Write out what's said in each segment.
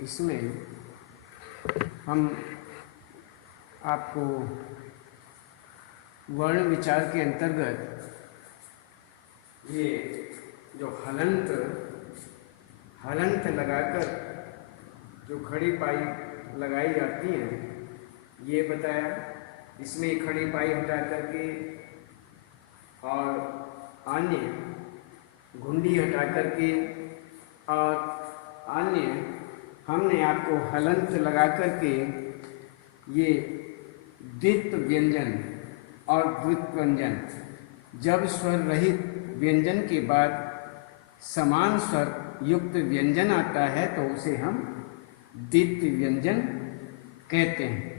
इसमें हम आपको वर्ण विचार के अंतर्गत ये जो हलंत लगाकर जो खड़ी पाई लगाई जाती है ये बताया। इसमें खड़ी पाई हटा करके और अन्य घुंडी हटा करके और अन्य हमने आपको हलंत लगा करके ये द्वित्व व्यंजन और द्वित्व व्यंजन, जब स्वर रहित व्यंजन के बाद समान स्वर युक्त व्यंजन आता है तो उसे हम द्वित्व व्यंजन कहते हैं।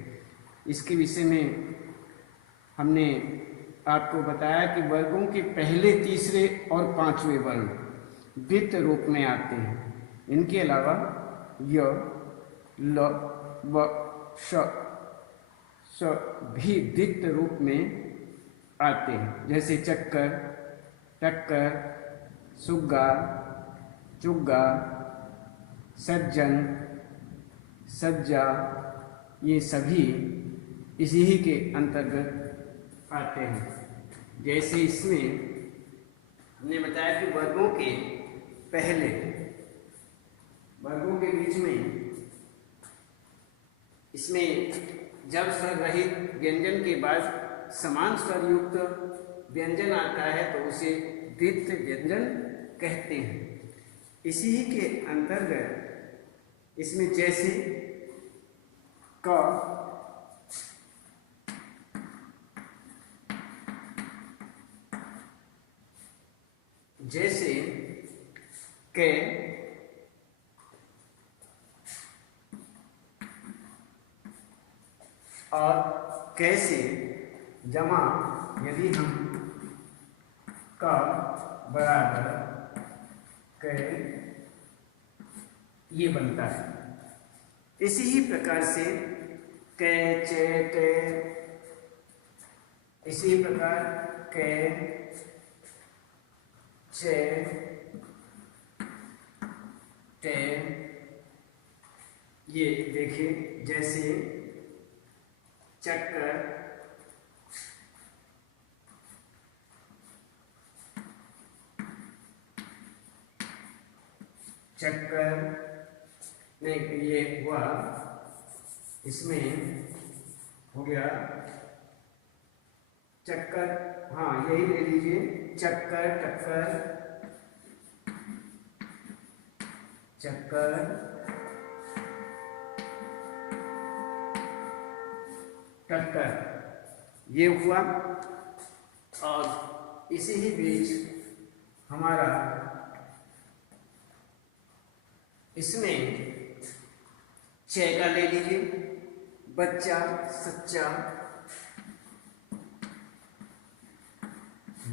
इसके विषय में हमने आपको बताया कि वर्गों के पहले, तीसरे और पांचवें वर्ण द्वित्व रूप में आते हैं। इनके अलावा य, ल, व, श भी द्वित्व रूप में आते हैं, जैसे चक्कर, टक्कर, सुग्गा, चुग्गा, सज्जन, सज्जा, ये सभी इसी ही के अंतर्गत आते हैं। जैसे इसमें हमने बताया कि वर्गों के पहले, वर्गों के बीच में इसमें जब स्वर रहित व्यंजन के बाद समान स्वर युक्त व्यंजन आता है तो उसे द्वित्व व्यंजन कहते हैं। इसी ही के अंतर्गत इसमें जैसे क, जैसे के, और कैसे जमा यदि हम का बराबर कै ये बनता है। इसी ही प्रकार से कै, चे, टे, इसी प्रकार कै, चे, टे, ये देखिए जैसे चक्कर, चक्कर नहीं, ये हुआ, इसमें हो गया चक्कर, हाँ यही ले लीजिए, चक्कर, टक्कर, चक्कर, टक्कर, ये हुआ। और इसी ही बीच हमारा इसमें चे का ले लीजिए, बच्चा, सच्चा,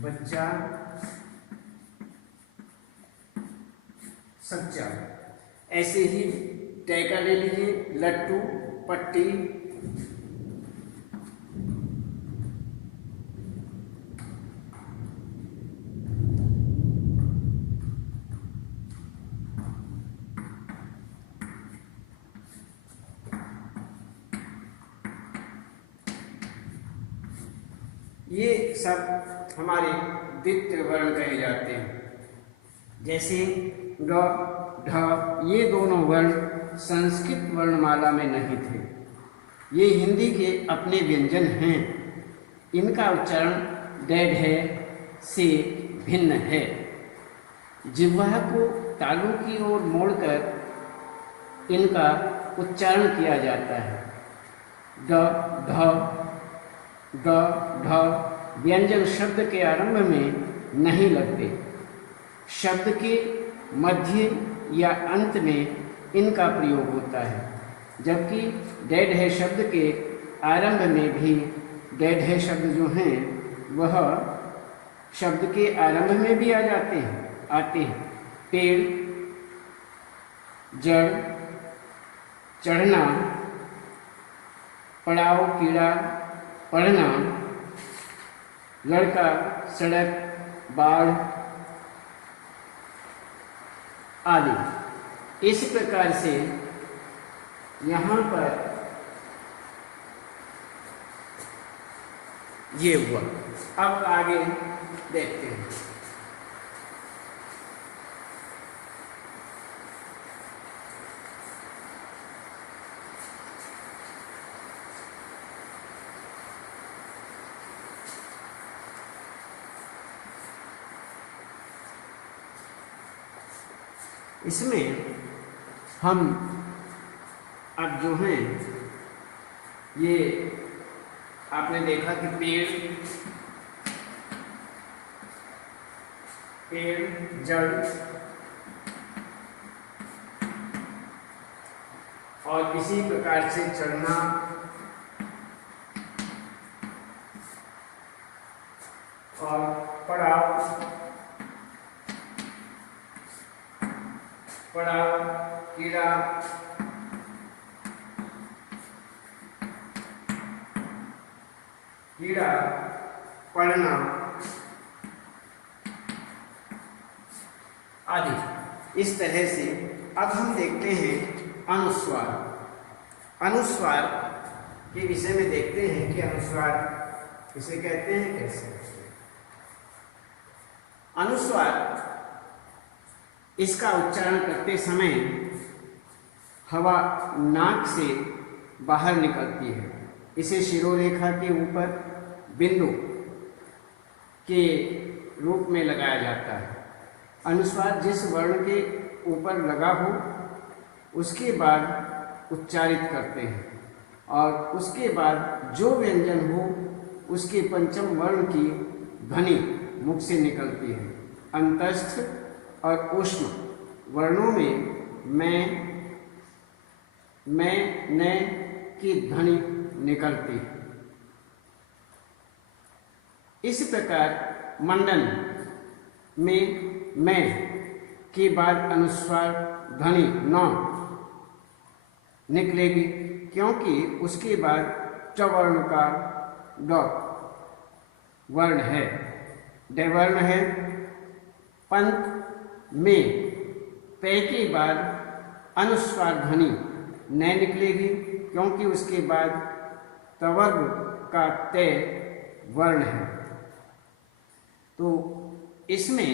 बच्चा, सच्चा। ऐसे ही टे का ले लीजिए, लट्टू, पट्टी, ये सब हमारे द्वित्व वर्ण कहे जाते हैं। जैसे ग, ढ, ये दोनों वर्ण संस्कृत वर्णमाला में नहीं थे, ये हिंदी के अपने व्यंजन हैं। इनका उच्चारण डैड है से भिन्न है। जिह्वा को तालू की ओर मोड़कर इनका उच्चारण किया जाता है। ड, ढ, ग, ढ व्यंजन शब्द के आरंभ में नहीं लगते, शब्द के मध्य या अंत में इनका प्रयोग होता है। जबकि डेड है शब्द के आरंभ में भी डेड है शब्द जो हैं वह शब्द के आरंभ में भी आते हैं। पेड़, जड़, चढ़ना, पड़ाव, कीड़ा, पढ़ना, लड़का, सड़क, बाढ़ आदि। इस प्रकार से यहाँ पर ये हुआ। अब आगे देखते हैं। इसमें हम अब जो हैं ये आपने देखा कि पेड़, जड़ और इसी प्रकार से चढ़ना और पड़ाव, कीड़ा, पड़ना आदि। इस तरह से अब हम देखते हैं अनुस्वार। अनुस्वार के विषय में देखते हैं कि अनुस्वार किसे कहते हैं, कैसे। अनुस्वार इसका उच्चारण करते समय हवा नाक से बाहर निकलती है। इसे शिरोरेखा के ऊपर बिंदु के रूप में लगाया जाता है। अनुस्वार जिस वर्ण के ऊपर लगा हो उसके बाद उच्चारित करते हैं और उसके बाद जो व्यंजन हो उसके पंचम वर्ण की ध्वनि मुख से निकलती है। अंतस्थ और ऊष्म वर्णों में मैं न की ध्वनि निकलती है। इस प्रकार मंडन में मैं के बाद अनुस्वार ध्वनि न निकलेगी, क्योंकि उसके बाद चवर्ण का ड वर्ण है, डवर्ण है। पंत में पे के बाद अनुस्वार ध्वनि न निकलेगी, क्योंकि उसके बाद तवर्ग का ते वर्ण है। तो इसमें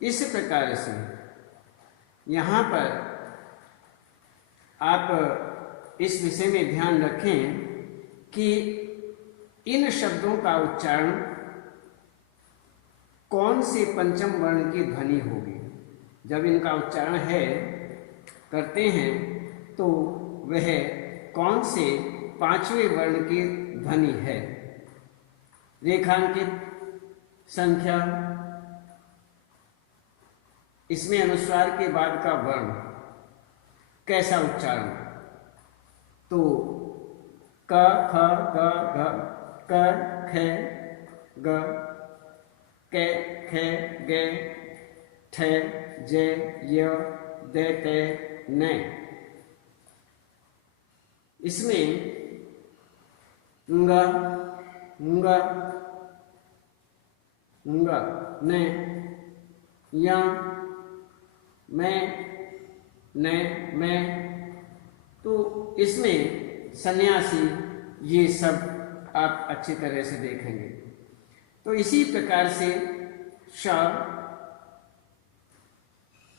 इस प्रकार से यहाँ पर आप इस विषय में ध्यान रखें कि इन शब्दों का उच्चारण कौन से पंचम वर्ण की ध्वनि होगी। जब इनका उच्चारण करते हैं तो वह कौन से पांचवें वर्ण की ध्वनि है। रेखांकित, संख्या, इसमें अनुस्वार के बाद का वर्ण कैसा उच्चारण, तो क, ख, ग, घ, क, ख, ग, क, ख, ग, ठ, ज, य, द, त, न। इसमें ङ, ङ, न, या, मैं, तो इसमें सन्यासी ये सब आप अच्छी तरह से देखेंगे। तो इसी प्रकार से श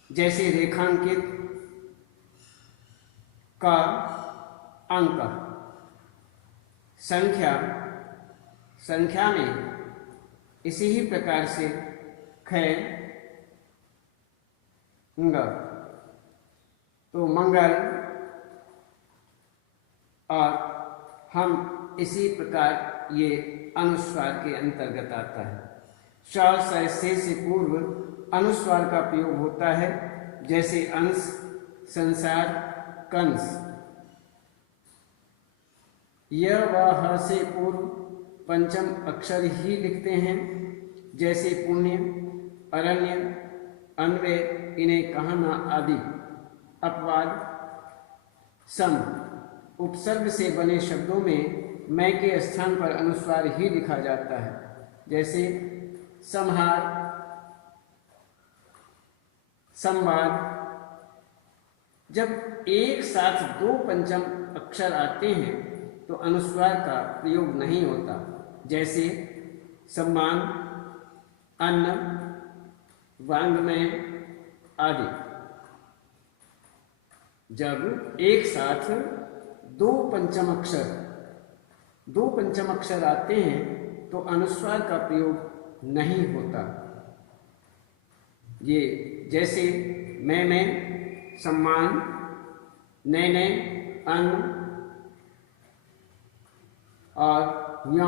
जैसे रेखांकित, का, अंक, संख्या में इसी ही प्रकार से ख, ङ, तो मंगल, और हम इसी प्रकार ये अनुस्वार के अंतर्गत आता है। श से पूर्व अनुस्वार का प्रयोग होता है, जैसे अंश, संसार, कंस। य व ह से पूर्व पंचम अक्षर ही लिखते हैं, जैसे पुण्य, अरण्य, अन्वय, इन्हें कहना आदि। अपवाद, सम, उपसर्ग से बने शब्दों में मैं के स्थान पर अनुस्वार ही लिखा जाता है, जैसे संहार, संवाद। जब एक साथ दो पंचम अक्षर आते हैं तो अनुस्वार का प्रयोग नहीं होता, जैसे सम्मान, अन्न, वांग्मय आदि। जब एक साथ दो पंचम अक्षर आते हैं तो अनुस्वार का प्रयोग नहीं होता। ये जैसे मैं, सम्मान, नैने, अन्न और या,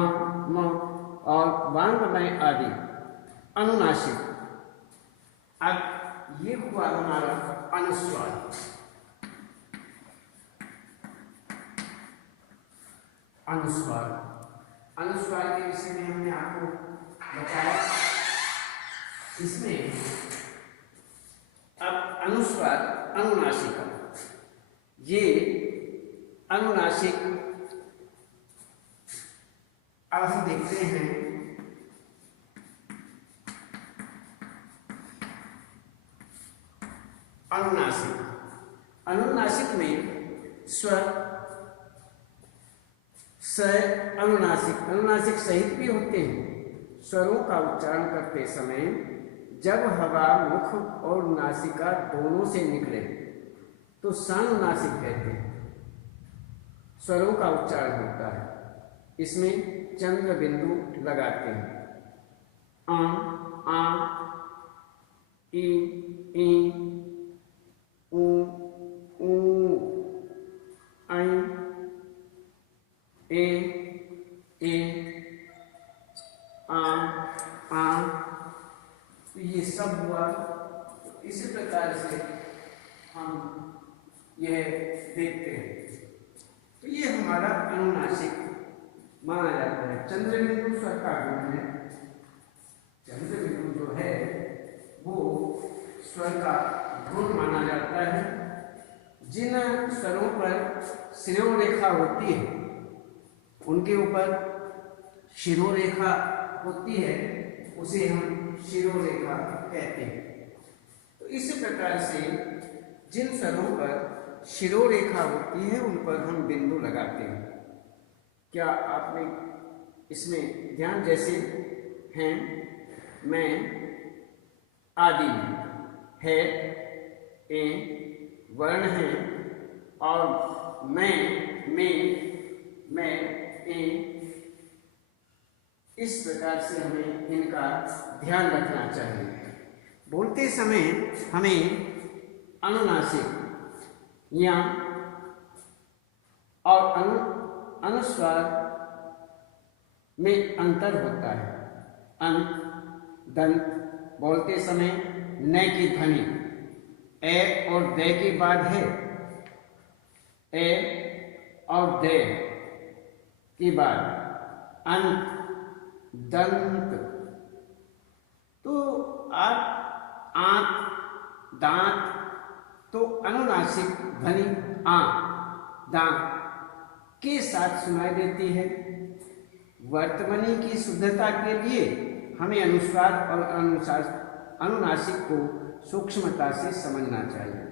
म और वांग्मय आदि अनुनासिक। अब ये हुआ हमारा अनुस्वार। अनुस्वार के विषय में हमने आपको बताया। इसमें अब अनुस्वार अनुनासिक, ये अनुनासिक अब हम देखते हैं। अनुनासिक में स्वर अनुनासिक सहित भी होते हैं। स्वरों का उच्चारण करते समय जब हवा मुख और नासिका दोनों से निकले तो सानुनासिक कहते हैं। स्वरों का उच्चारण होता है, इसमें चंद्र बिंदु लगाते हैं। आ, ई, ऊ, ऐ, ए, आ, तो ये सब हुआ। इसी प्रकार से हम यह देखते हैं। तो ये हमारा अनुनासिक माना जाता है। चंद्र बिंदु स्वर का गुण है। चंद्र बिंदु जो है वो स्वर का गुण माना जाता है। जिन स्वरों पर शिरोरेखा होती है उनके ऊपर शिरोरेखा होती है, उसे हम शिरोरेखा कहते हैं। तो इस प्रकार से जिन स्वरों पर शिरोरेखा होती है उन पर हम बिंदु लगाते हैं। क्या आपने इसमें ध्यान, जैसे हैं, मैं आदि है, ए वर्ण है, और मैं, ए, इस प्रकार से हमें इनका ध्यान रखना चाहिए। बोलते समय हमें अनुनासिक या और अनुस्वार में अंतर होता है। दंत बोलते समय न की ध्वनि ए और दे के बाद है, ए और दे के बाद अंत दंत। तो आप आंत, दांत, तो अनुनासिक ध्वनि आ, दांत के साथ सुनाई देती है। वर्तमानी की शुद्धता के लिए हमें अनुस्वार और अनुनासिक को सूक्ष्मता से समझना चाहिए।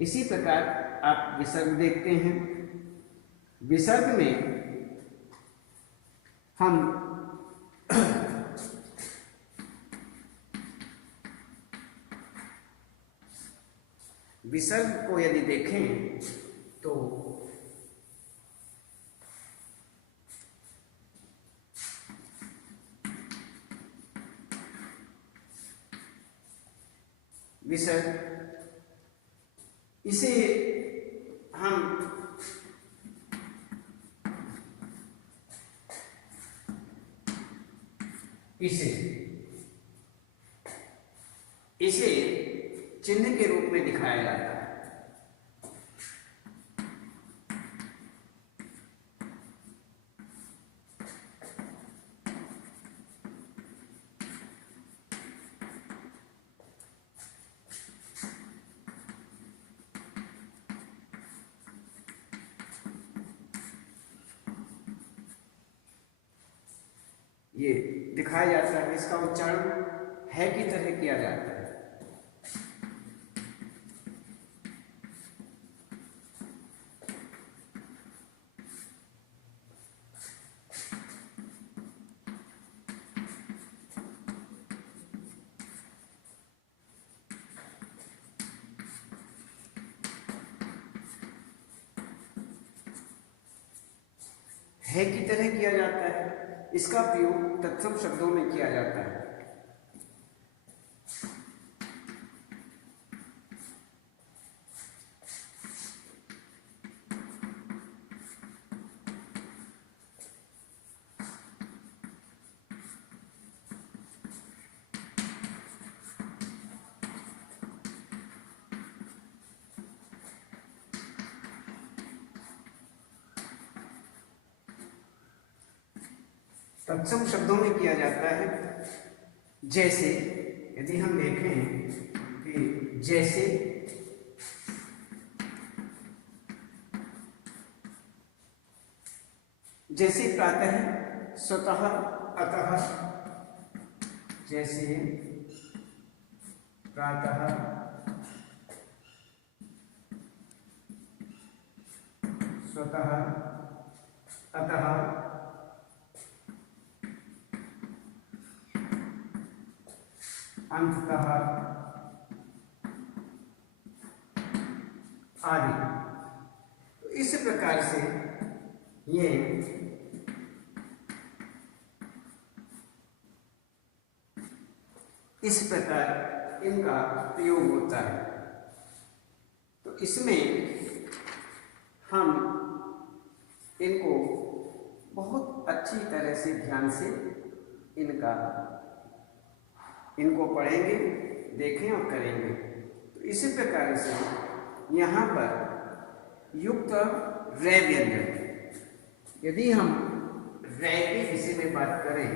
इसी प्रकार आप विसर्ग देखते हैं। विसर्ग में हम विसर्ग को यदि देखें तो विसर्ग, इसे हम इसे चिन्ह के रूप में दिखाया जाता है। ये दिखाया जाता है, इसका उच्चारण है की तरह किया जाता है। है की तरह किया जाता है। इसका प्रयोग तत्सम शब्दों में किया जाता है। तत्सम शब्दों में किया जाता है। जैसे यदि हम देखें कि जैसे, जैसे प्रातः, स्वतः, अतः। जैसे प्रातः, स्वतः, अतः, अंततः आदि। तो इस प्रकार से ये इस प्रकार इनका प्रयोग होता है। तो इसमें हम इनको बहुत अच्छी तरह से ध्यान से इनको पढ़ेंगे, देखें और करेंगे। तो इसी प्रकार से यहाँ पर युक्त रै व्यंजन, यदि हम रै के विषय में बात करें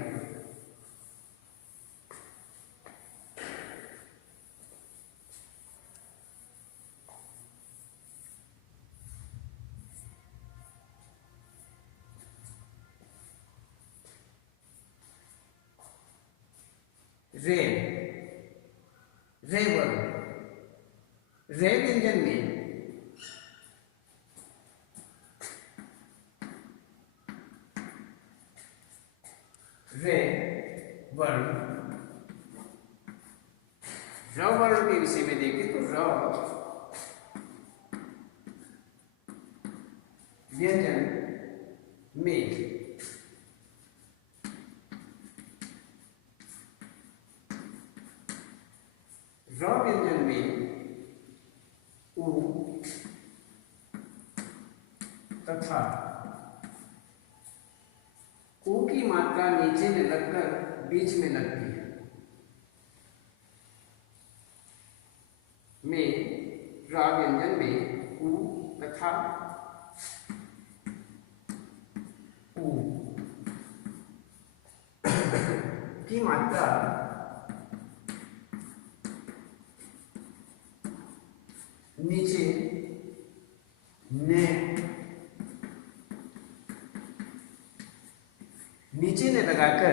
रे वर्ण, रे व्यंजन में रे वर्ण, र वर्ण के विषय में देखें तो र व्यंजन में र व्यंजन में उ तथा उ की मात्रा नीचे में लगकर बीच में लगती है। में रा व्यंजन में उ तथा उ की मात्रा नीचे ने लगाकर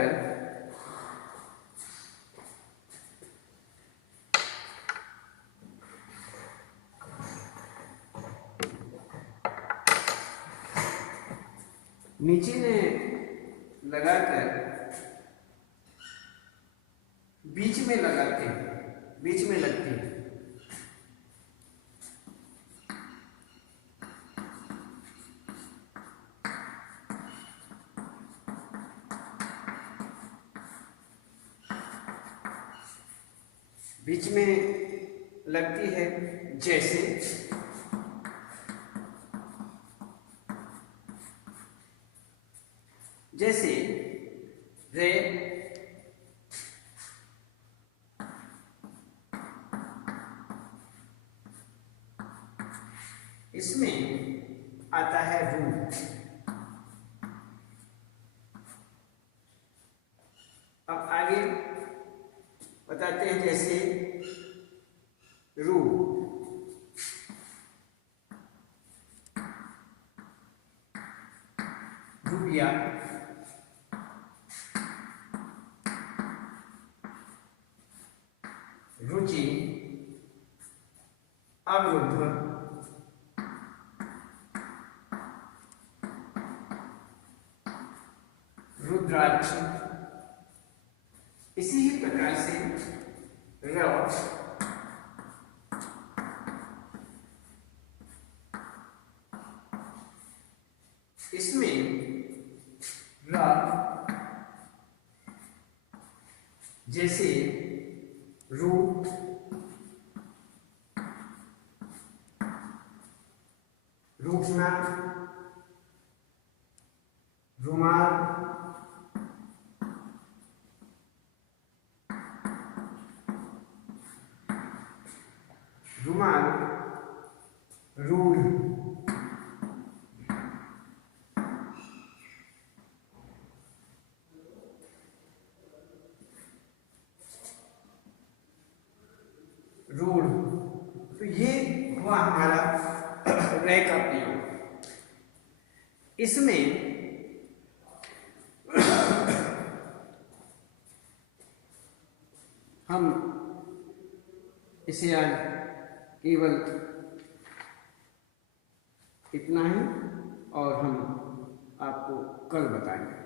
बीच में लगाते हैं, बीच में लगती है। बीच में लगती है। जैसे जैसे रे इसमें आता है रू। अब आगे बताते हैं। जैसे रू, रुपया, रुचि, अवरुद्ध, रुद्राक्ष। इसी ही प्रकार से र इसमें रू, रूठना, रुमाल, रुमाल, रूल, रूल। तो ये हुआ हमारा रे का प्रयोग। इसमें हम इसे आज केवल इतना ही और हम आपको कल बताएंगे।